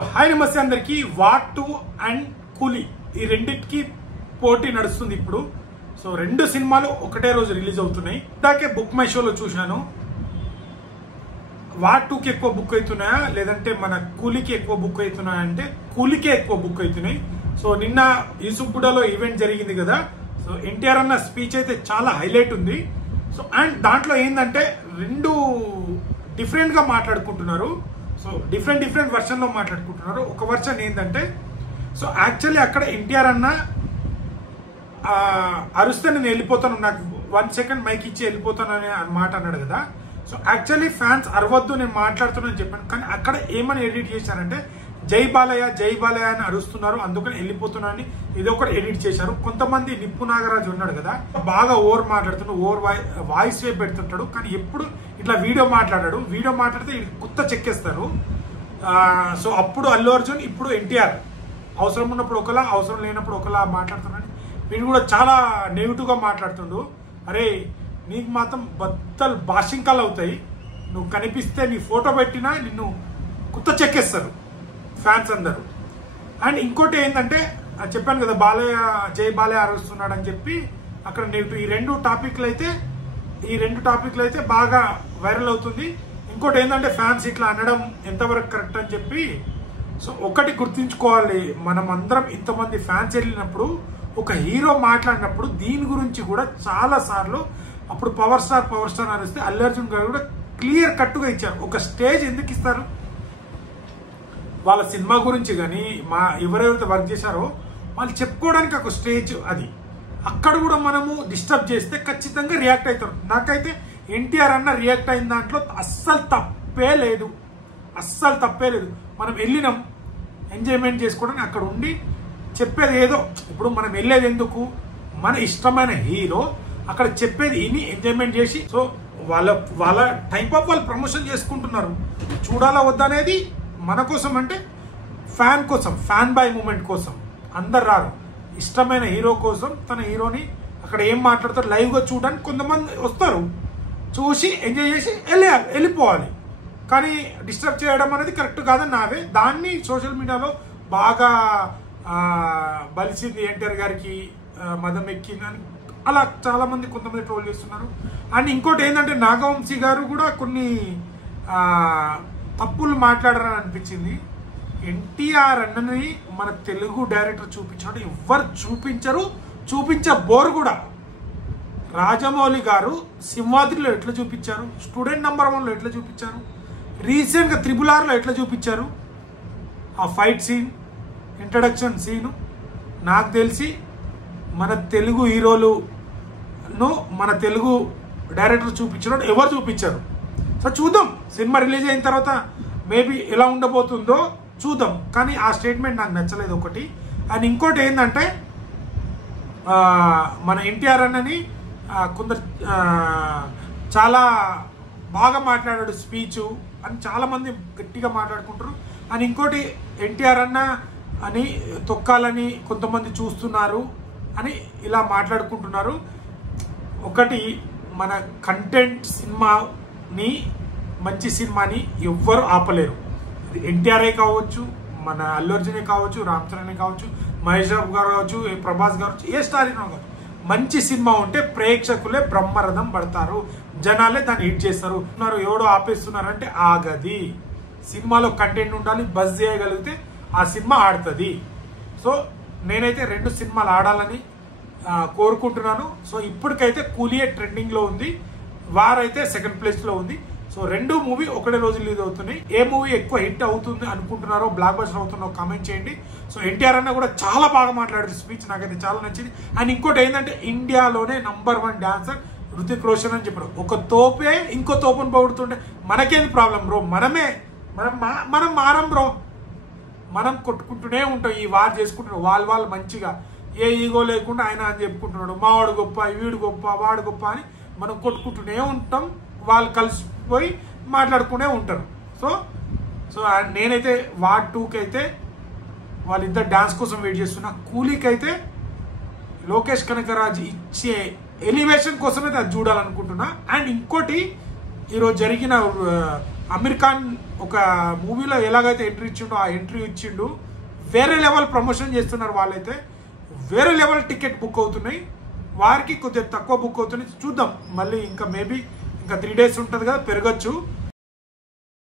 Hi నమస్తే అందరికి war 2 and కూలీ ఈ రెండిటికి పోటీ నడుస్తుంది ఇప్పుడు. సో రెండు సినిమాలు ఒకటే రోజు రిలీజ్ అవుతున్నాయి. ఇందాకే బుక్ మై షోలో చూశాను. వార్ 2కి ఎక్కువ బుక్ అవుతున్నాయా లేదంటే మన కూలీకి ఎక్కువ బుక్ అవుతున్నాయా అంటే కూలీకే ఎక్కువ బుక్ అవుతున్నాయి. సో నిన్న యూసుఫ్గూడలో ఈవెంట్ జరిగింది కదా. సో ఎన్టీఆర్ అన్న స్పీచ్ అయితే చాలా హైలైట్ ఉంది. సో అండ్ దాంట్లో ఏంటంటే రెండు డిఫరెంట్ గా మాట్లాడుకుంటున్నారు. సో డిఫరెంట్ వర్షన్ లో మాట్లాడుకుంటున్నారు. ఒక వర్షన్ ఏంటంటే సో యాక్చువల్లీ అక్కడ ఎన్టీఆర్ అన్న అరుస్తే నేను వెళ్ళిపోతాను, నాకు 1 సెకండ్ మైక్ ఇచ్చి వెళ్ళిపోతాను అనే మాట అన్నాడు కదా. సో యాక్చువల్లీ ఫ్యాన్స్ అరవద్దు నేను మాట్లాడుతున్నాను చెప్పాను, కానీ అక్కడ ఏమని ఎడిట్ చేశారంటే జై బాలయ్య అని అరుస్తున్నారు అందుకని వెళ్ళిపోతున్నాను ఇది ఒకటి ఎడిట్ చేశారు. కొంతమంది నిప్పు నాగరాజు ఉన్నాడు కదా, బాగా ఓవర్ మాట్లాడుతున్నాడు, ఓవర్ వాయిస్ వేవ్ పెడుతుంటాడు, కానీ ఎప్పుడు ఇట్లా వీడియో మాట్లాడాడు. వీడియో మాట్లాడితే కుత్త చెక్కేస్తారు. సో అప్పుడు అల్లు అర్జున్, ఇప్పుడు ఎన్టీఆర్ అవసరం ఉన్నప్పుడు ఒకలా అవసరం లేనప్పుడు ఒకలా మాట్లాడుతున్నాడు. వీడు కూడా చాలా నెగిటివ్గా మాట్లాడుతుండు. అరే నీకు మాత్రం బద్దలు బాషింకాలు అవుతాయి, నువ్వు కనిపిస్తే నీ ఫోటో పెట్టినా నిన్ను కుత్త చెక్కేస్తారు ఫ్యాన్స్ అందరూ. అండ్ ఇంకోటి ఏంటంటే చెప్పాను కదా బాలయ్య జై బాలయ్య అరుస్తున్నాడు అని చెప్పి అక్కడ నెగిటివ్. ఈ రెండు టాపిక్లు అయితే బాగా వైరల్ అవుతుంది. ఇంకోటి ఏంటంటే ఫ్యాన్స్ ఇట్లా అనడం ఎంతవరకు కరెక్ట్ అని చెప్పి. సో ఒకటి గుర్తుంచుకోవాలి, మనం అందరం ఇంతమంది ఫ్యాన్స్ వెళ్ళినప్పుడు ఒక హీరో మాట్లాడినప్పుడు దీని గురించి కూడా చాలా సార్లు అప్పుడు పవర్ స్టార్ అరిస్తే అల్లు అర్జున్ గారు కూడా క్లియర్ కట్టుగా ఇచ్చారు. ఒక స్టేజ్ ఎందుకు ఇస్తారు, వాళ్ళ సినిమా గురించి కానీ ఎవరెవరైతే వర్క్ చేశారో వాళ్ళు చెప్పుకోవడానికి ఒక స్టేజ్ అది. అక్కడ కూడా మనము డిస్టర్బ్ చేస్తే ఖచ్చితంగా రియాక్ట్ అవుతారు. నాకైతే ఎన్టీఆర్ అన్న రియాక్ట్ అయిన దాంట్లో అస్సలు తప్పే లేదు. మనం వెళ్ళినాం ఎంజాయ్మెంట్ చేసుకోవడానికి, అక్కడ ఉండి చెప్పేది ఏదో. ఇప్పుడు మనం వెళ్ళేది ఎందుకు, మన ఇష్టమైన హీరో అక్కడ చెప్పేది ఇని ఎంజాయ్మెంట్ చేసి. సో వాళ్ళ టైప్ ఆఫ్ వాళ్ళు ప్రమోషన్ చేసుకుంటున్నారు. చూడాలా వద్దా అనేది మన కోసం, అంటే ఫ్యాన్ కోసం, ఫ్యాన్ బాయ్ మూమెంట్ కోసం అందరు రారు. ఇష్టమైన హీరో కోసం తన హీరోని అక్కడ ఏం మాట్లాడతారు లైవ్గా చూడడానికి కొంతమంది వస్తారు, చూసి ఎంజాయ్ చేసి వెళ్ళిపోవాలి. కానీ డిస్టర్బ్ చేయడం అనేది కరెక్ట్ కాదని నావే. దాన్ని సోషల్ మీడియాలో బాగా బలిసింది ఎన్టీఆర్ గారికి మదం ఎక్కిందని అలా చాలామంది కొంతమంది ట్రోల్ చేస్తున్నారు. అండ్ ఇంకోటి ఏంటంటే నాగవంశీ గారు కూడా కొన్ని తప్పులు మాట్లాడారని అనిపించింది. ఎన్టీఆర్ అన్నని మన తెలుగు డైరెక్టర్ చూపించాడు, ఎవ్వరు చూపించబోరు కూడా. రాజమౌళి గారు సింహాద్రిలో ఎట్లా చూపించారు, స్టూడెంట్ నంబర్ 1లో ఎట్లా చూపించారు, రీసెంట్గా RRRలో ఎట్లా చూపించారు, ఆ ఫైట్ సీన్, ఇంట్రడక్షన్ సీను నాకు తెలిసి మన తెలుగు హీరోలును మన తెలుగు డైరెక్టర్ చూపించినట్టు ఎవరు చూపించారు. సో చూద్దాం, సినిమా రిలీజ్ అయిన తర్వాత మేబీ ఎలా ఉండబోతుందో చూద్దాం. కానీ ఆ స్టేట్మెంట్ నాకు నచ్చలేదు ఒకటి. అండ్ ఇంకోటి ఏంటంటే మన ఎన్టీఆర్ అన్నని కొందరు చాలా బాగా మాట్లాడాడు స్పీచు అని చాలామంది గట్టిగా మాట్లాడుకుంటారు. అండ్ ఇంకోటి ఎన్టీఆర్ అన్న అని తొక్కాలని కొంతమంది చూస్తున్నారు అని ఇలా మాట్లాడుకుంటున్నారు. ఒకటి, మన కంటెంట్ సినిమాని, మంచి సినిమాని ఎవ్వరు ఆపలేరు. అది ఎన్టీఆర్ఏ కావచ్చు, మన అల్లు అర్జునే కావచ్చు, రామ్ చరణే కావచ్చు, మహేష్ బాబు గారు కావచ్చు, ప్రభాస్ గారు, ఏ స్టార్ హీరో కావచ్చు. మంచి సినిమా ఉంటే ప్రేక్షకులే బ్రహ్మరథం పడతారు, జనాలే దాన్ని హిట్ చేస్తారు. ఎవడో ఆపేస్తున్నారంటే ఆగది. సినిమాలో కంటెంట్ ఉండాలి, బజ్ చేయగలిగితే ఆ సినిమా ఆడుతుంది. సో నేనైతే 2 సినిమాలు ఆడాలని కోరుకుంటున్నాను. సో ఇప్పటికైతే కూలియే ట్రెండింగ్లో ఉంది, వార్ అయితే సెకండ్ ప్లేస్లో ఉంది. సో 2 మూవీ ఒకటే రోజు రిలీజ్ అవుతున్నాయి. ఏ మూవీ ఎక్కువ హిట్ అవుతుంది అనుకుంటున్నారో, బ్లాక్ బస్టర్ అవుతుందో కామెంట్ చేయండి. సో ఎన్టీఆర్ అన్న కూడా చాలా బాగా మాట్లాడారు స్పీచ్, నాకైతే చాలా నచ్చింది. అండ్ ఇంకోటి ఏంటంటే ఇండియాలోనే నంబర్ 1 డాన్సర్ హృతిక్ రోషన్ అని చెప్పారు. ఒక తోపే ఇంకో తోపును పొగుడుతుంటే మనకేంది ప్రాబ్లం బ్రో, మనం మారం బ్రో, మనం కొట్టుకుంటూనే ఉంటాం, ఈ వార్ చేసుకుంటున్నాం. వాళ్ళు మంచిగా ఏ ఈగో లేకుండా ఆయన అని చెప్పుకుంటున్నాడు, మావాడు గొప్ప, వీడు గొప్ప, వాడు గొప్ప అని మనం కొట్టుకుంటూనే ఉంటాం. వాళ్ళు కలిసిపోయి మాట్లాడుకునే ఉంటారు. సో నేనైతే వార్ 2కి అయితే వాళ్ళిద్దరు డాన్స్ కోసం వెయిట్ చేస్తున్నా. కూలీకి అయితే లోకేష్ కనకరాజ్ ఇచ్చే ఎలివేషన్ కోసమైతే అది చూడాలనుకుంటున్నా. అండ్ ఇంకోటి, ఈరోజు జరిగిన అమీర్ ఖాన్ ఒక మూవీలో ఎలాగైతే ఎంట్రీ ఇచ్చిండో ఆ ఎంట్రీ ఇచ్చిండు. వేరే లెవెల్ ప్రమోషన్ చేస్తున్నారు వాళ్ళైతే. వేరే లెవెల్ టికెట్ బుక్ అవుతున్నాయి. వారికి కొద్దిగా తక్కువ బుక్ అవుతున్నాయి. చూద్దాం మళ్ళీ ఇంకా మేబీ ఇంకా 3 days ఉంటుంది కదా, పెరగచ్చు.